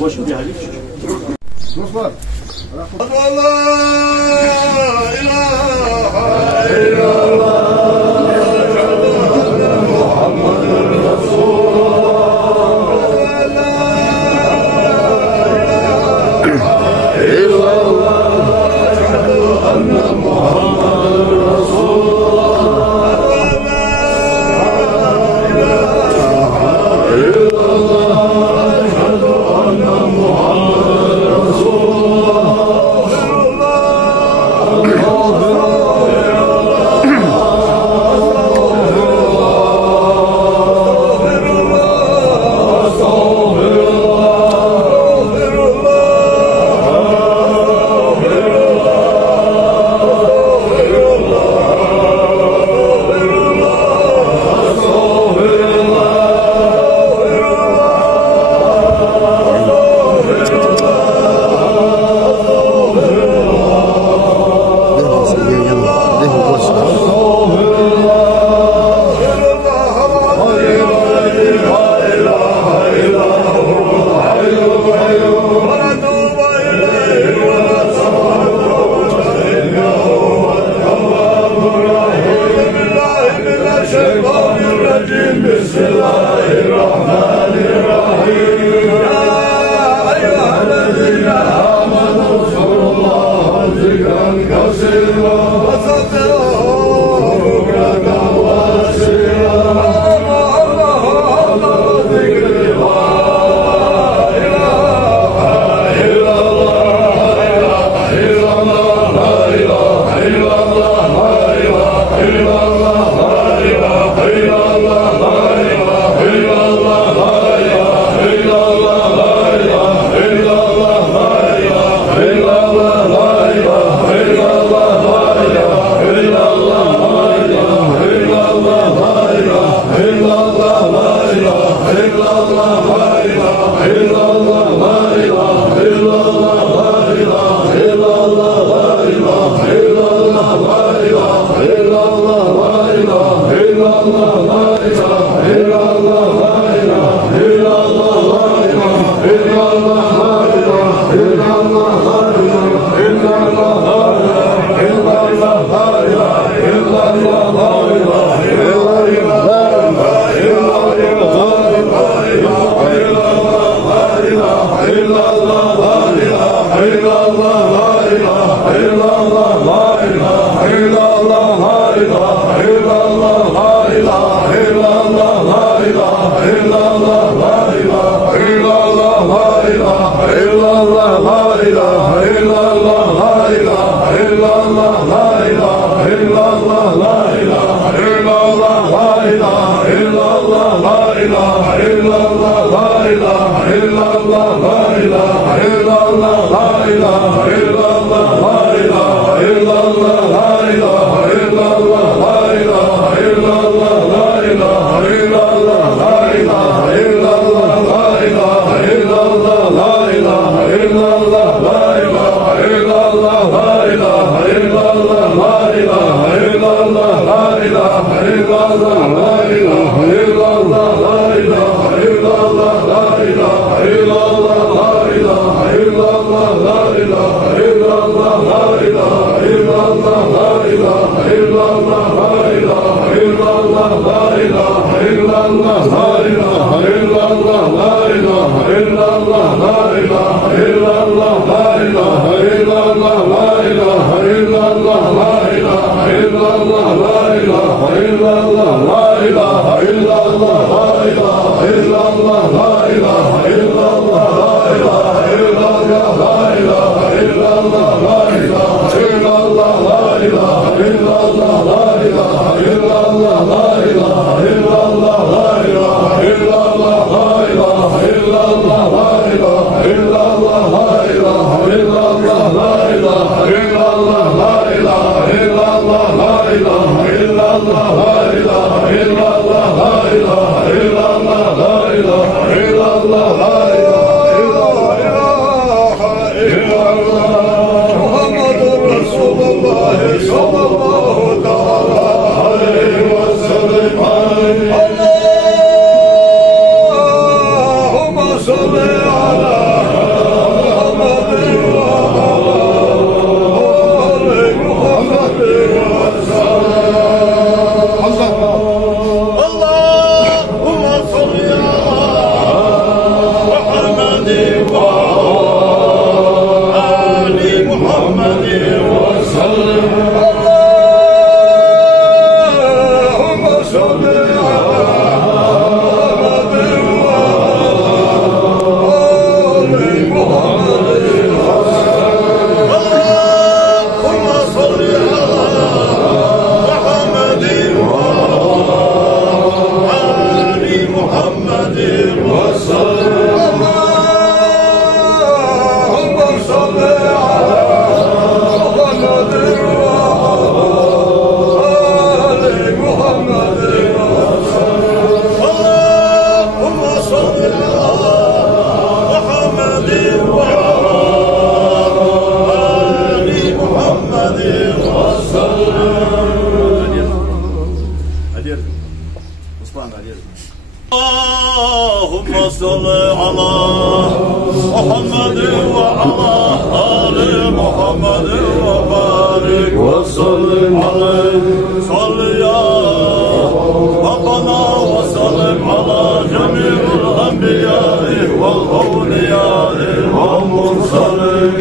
Boş bir hali. Dostlar. La اللهم صل على محمد وعلى آل محمد وبارك وسلم عليه. صل يا ربنا وسلم على جميع الأنبياء والأولياء والمرسلين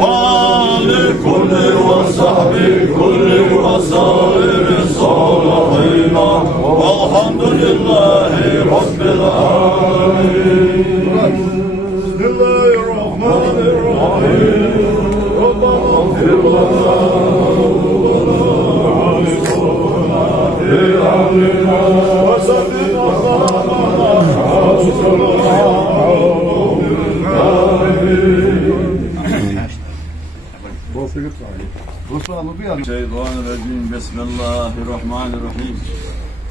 وآل كل وصحب كل وسائر الصالحين والحمد لله رب العالمين. بسم الله الرحمن الرحيم. ربنا اغفر لنا ذنوبنا وسدد أقدامنا الشيطان الرجيم. بسم الله الرحمن الرحيم.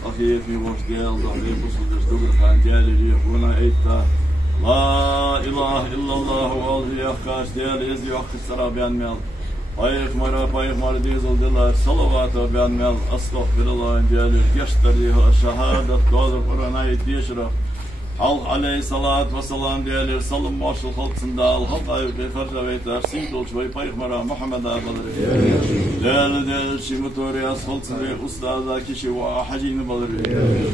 أخي في وشديل ضحي بصد اشتغل خان جالي ليكونا إيتا لا إله إلا الله والذي يخاش ديال إزي وقت السرابيان ميل بايخ مرة ديزل دلار صلوات وبيان ميل أستغفر الله جالي يشتريه الشهادة قادر قرآن يتيشره حل عليه الصلاة والسلام ديالي صلم ماشل خلق سندال حل طيب بفرجة ويتار سيدول شوي بايخ مرة محمد بدري ديال شي مطوري أسخلق سندي أستاذ كيشي وحجين بدري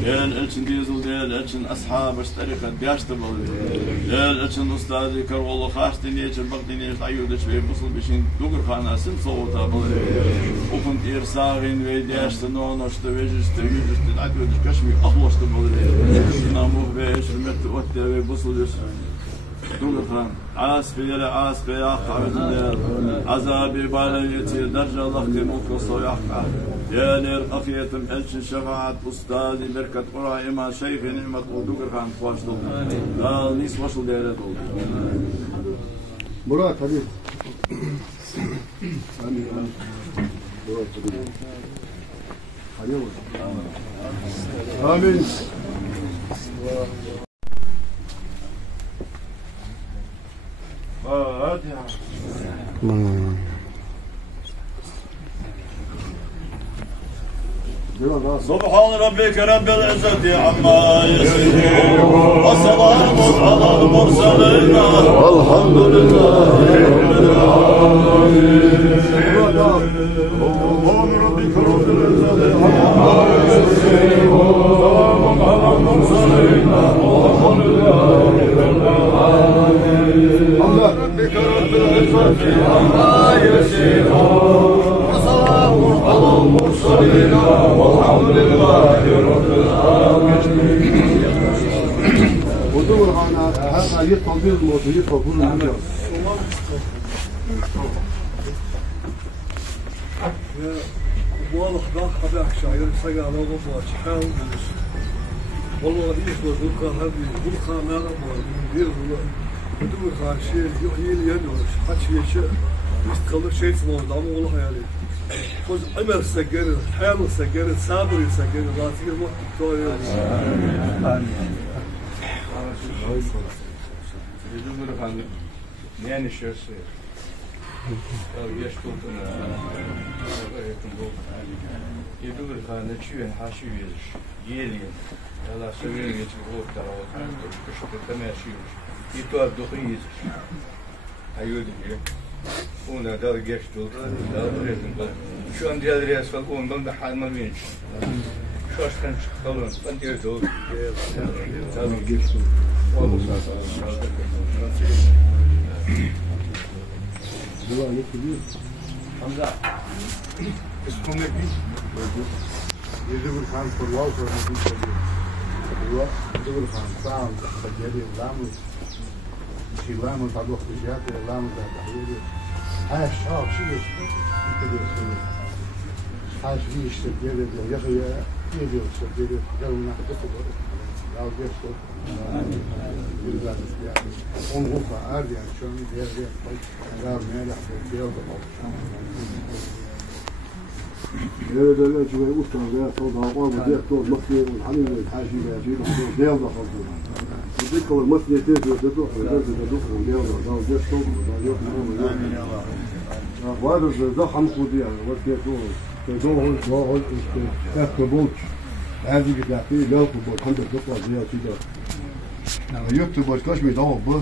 ديال إلشن ديزل ديال إلشن أصحاب اشتريخة دياشت بدري ديال إلشن أستاذي كرولو خاشتي نيشر بغدي نيشت عيود شوي بصل بشين دوغر خانا سن صوتا بدري وكنت إرساغين ويدياشت نونشت ويجشت ويجشت العدود كشمي أخلصت بدري ناموه بيش المت وتر بصلش دولخان عاصف يا عاصف يا خالد عذابي باليتي درجة الله كموك صياح يا نير أخيتم ألشن شفاعة أستاذي بركة قرائمة شيخ نعمة دولخان خواشتو قال نيس وصل ديرة دول مراد حبيب آمين مراد حبيب آمين سبحان ربك رب العزة عما يصفون وسلام على المرسلين والحمد لله رب العالمين. سبحان ربك رب العزة عما يصفون وسلام على المرسلين والحمد لله. عما يصفون وسلام على المرسلين والحمد لله رب العالمين. ودور أنا هذا يطلب الموت يطلب كل المجال. والله ضاق حباك شاعر سجع لو ما تحاول والله إيش وذوق هذه ذوق ما مدير بدون خاشير يحيي اليدوش حتى شيء يستقل شيء اسمه دام والله يعني فوز عمر سجل حال سجل صابر سجل لا تيجي وقت طويل يدور عن يعني شو يصير يشكوكنا يدور عن نشوي حاشي يلي على سبيل يتبوه ترى كشف تماشي يتواب دخيز أيودي هنا دار جشتو دار ريتم شو عندي هذا الرئيس فالكون ضمن حال ما بينش شو أشكن شخصون فانتيرتو دار جشتو دلوقتي كبير حمزة اسمه نبي يدور خان في الواقع ما فيش دلوقتي يدور خان صعب تجاري لامو شي لامو تعلق بجاتي لامو تحويلي هاش شيء كده هاش فيش تجاري يا أخي يدور تجاري قالوا ناخذ لو جسوا ونغفى عادي يعني شو نجي هذي قال مالح بالجو ده لا شو يقول ده صوت عقاب ده صوت مصري والحليب والحاجي ده شيء ده ده خالص بدك هو المصري تيجي تروح ده جسوا وهذا ده حمقود يعني وقت ده هو تكبوت هذه بتاعتي لا كبر الحمد لله تطلع زي كده يكتب بودكاست بيدور به